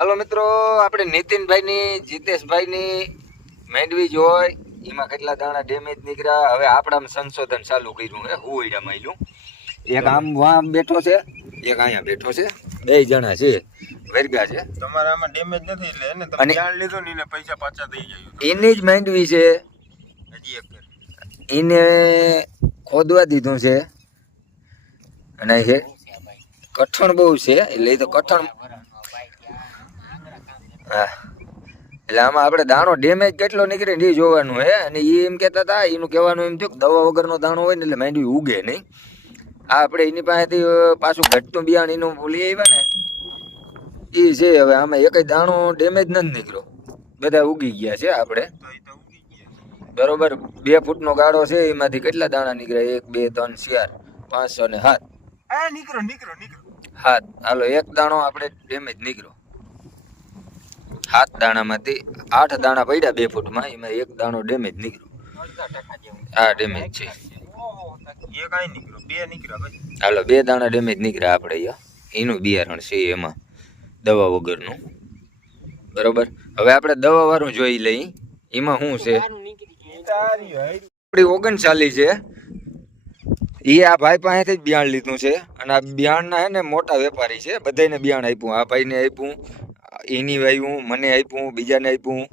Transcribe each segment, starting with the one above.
હાલો મિત્રો, આપણે નીતિનભાઈની જીતેશભાઈની મેંડવી જોઈ એમાં કેટલા દાણા ડેમેજ નીકળ્યા. હવે આપણામાં સંશોધન ચાલુ કર્યું હે. હુંયડા માયલું એક આમ વામ બેઠો છે, એક અહીંયા બેઠો છે, બે જણા છે વર્ગા છે. તમારા આમાં ડેમેજ નથી એટલે એને તમે જાણ લીધો ને એને પૈસા પાછા દઈ જાય. એની જ મેંડવી છે, હજી એક એને ખોદવા દીધું છે અને છે કઠણ બહુ છે એટલે એ તો કઠણ. હા, એટલે આમાં આપણે દાણો ડેમેજ કેટલો નીકળે ને એ જોવાનું હે. અને એ એમ કહેતા હતા, એનું કહેવાનું એમ થયું કે દવા વગરનો દાણો હોય ને એટલે માંડવી ઉગે નહીં. આ આપણે એની પાસેથી પાછું ઘટતું બિયાણ એનું ભૂલી આવ્યા ને એ છે. હવે આમાં એક દાણો ડેમેજ નથી નીકળ્યો, બધા ઉગી ગયા છે. આપણે બરોબર 2 ફૂટનો ગાળો છે, એમાંથી કેટલા દાણા નીકળ્યા? 1 2 3 4 5 અને 7. નીકળો નીકળો નીકળો 7. હાલો, એક દાણો આપણે ડેમેજ નીકળ્યો. 7 દાણામાંથી 8 દાણા પડ્યા 2 ફૂટમાં, એમાં 1 દાણો ડેમેજ નીકળ્યો. હા, ડેમેજ છે. એક આઈ નીકળ્યો, 2 નીકળ્યા ભાઈ. હાલો, 2 દાણા ડેમેજ નીકળ્યા આપણે અહીંયા. એનું બિયારણ છે એમાં દવા વગરનું. બરોબર, હવે આપણે દવા વાળું જોઈ લઈ. એમાં શું છે? આપણી 39 છે. એ આ ભાઈ પાસેથી જ બિયાણ લીધું છે અને આ બિયાણના હે ને મોટા વેપારી છે. બધાને બિયાણ આપ્યું, આ ભાઈને આપ્યું, એની વાવ્યું, મને આપ્યું, બીજાને આપ્યું.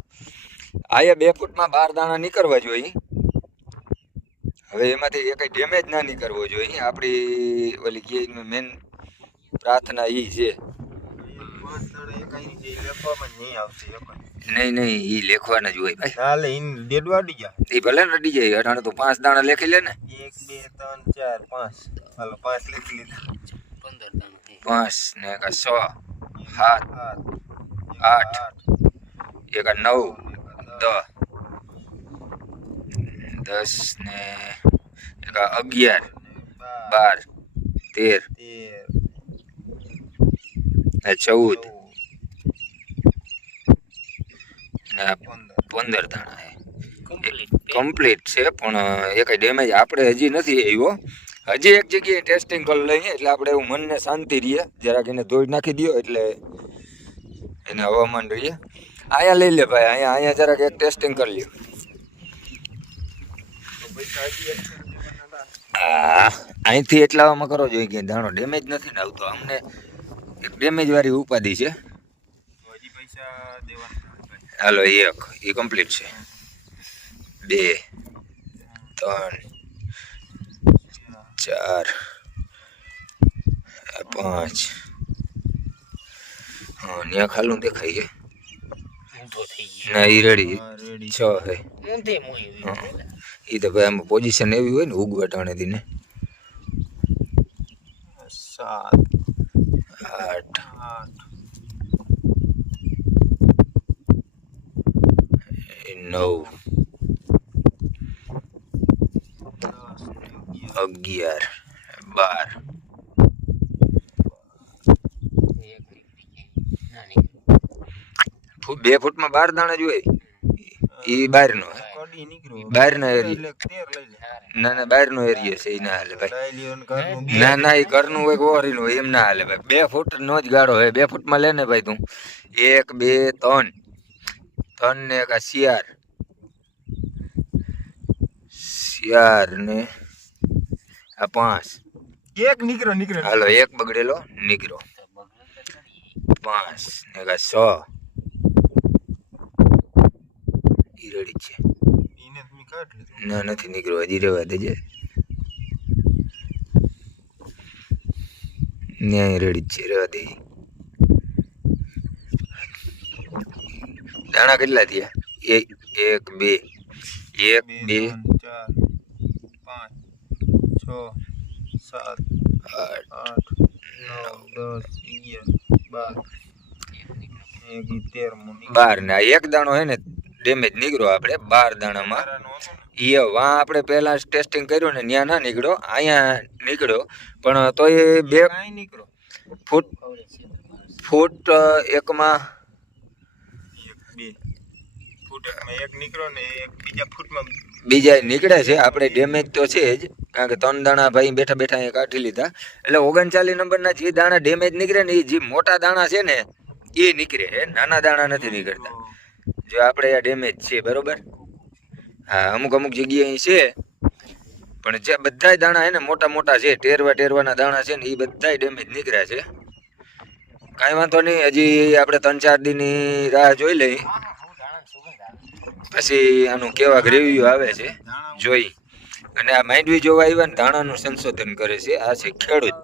આયા 2 ફૂટમાં 12 દાણા નીકળવા જોઈએ. હવે એમાંથી એક ડેમેજ ના નીકળવો જોઈએ. આપણી ઓલી કે મેન પ્રાર્થના એ છે. નહીં, એ લેખવાના જ હોય ભાઈ. હાલે ઇન ડેડવા અડી જા. એ ભલે ને અડી જાય. અટાણે તો 5 દાણા લખી લે ને. 1 2 3 4 5. હાલો 5 લખી લીધા. 15 દાણા. 5 ને 6 7 8 એક 9 10 ને 11 12 13 14 ને 15 દાણા કમ્પ્લીટ છે. પણ એક ડેમેજ આપણે હજી નથી આવ્યો. હજી એક જગ્યાએ ટેસ્ટિંગ કરી લઈએ એટલે આપણે એવું મનને શાંતિ રહીએ. જરાક એને ધોઈ નાખી દો એટલે એને હવામાન રહીએ. અહીંયા લઈ લે ભાઈ, અહીંયા જરાક એક ટેસ્ટિંગ કરી લ્યો. અહીંથી એટલામાં કરો જોઈએ કે દાણો ડેમેજ નથી ને આવતો. અમને એક ડેમેજ વાળી ઉપાધિ છે. હાલો, એક એ કમ્પ્લીટ છે. 2 3 4 5 હા, ત્યાં ખાલું દેખાય છે ના, એ રેડી 6 હે. એ તો ભાઈ આમાં પોઝિશન એવી હોય ને ઉગવા ટાણેથી ને 7 8 9 11 12 2 ફૂટમાં 12 દાણા જ હોય. એ બહારનો ના બહારનો એરિયો છે. એ ના હાલે ભાઈ. ના એ ઘરનું હોય કે ઓરીનું હોય એમ ના હાલે ભાઈ. 2 ફૂટ નો જ ગાળો હોય. 2 ફૂટમાં લે ને ભાઈ તું. 1 2 3 ને 4 ને આ 5 એક નીકળો. હાલો, એક બગડેલો નીકળો. 5 ને 6 ઈ રેડી છે. ના, નથી નીકળ્યો. હજી રહેવા દેજે. ન્યાય રેડી છે, રહેવા દે. દાણા કેટલા થયા? 1 2 1 2 4 5 6 7 8 9 10 11 12 ને આ એક દાણો હે ને ડેમેજ નીકળ્યો આપણે 12 દાણામાં. એ વાં આપણે પહેલા ટેસ્ટિંગ કર્યું ને ત્યાં ના નીકળ્યો, અહીંયા નીકળ્યો. પણ તો એ 2 ફૂટ એકમાં એક નીકળો ને એક બીજા ફૂટમાં બીજા નીકળે છે. આપણે ડેમેજ તો છે જ, કારણ કે 3 દાણા ભાઈ બેઠા અહીંયા કાઢી લીધા. એટલે 39 નંબરના જે દાણા ડેમેજ નીકળે ને એ જે મોટા દાણા છે ને એ નીકળે હે, નાના દાણા નથી નીકળતા. જો આપણે આ ડેમેજ છે બરોબર. હા અમુક અમુક જગ્યાએ છે, પણ જે બધાય દાણા હે ને મોટા મોટા છે, ટેરવાના દાણા છે ને એ બધાય ડેમેજ નીકળ્યા છે. કાંઈ વાંધો નહીં, હજી આપણે 3-4 દીની રાહ જોઈ લઈ, પછી આનું કેવા રિવ્યુ આવે છે જોઈ. અને આ માંડવી જોવા આવ્યા ને ધાણાનું સંશોધન કરે છે. આ છે ખેડૂત.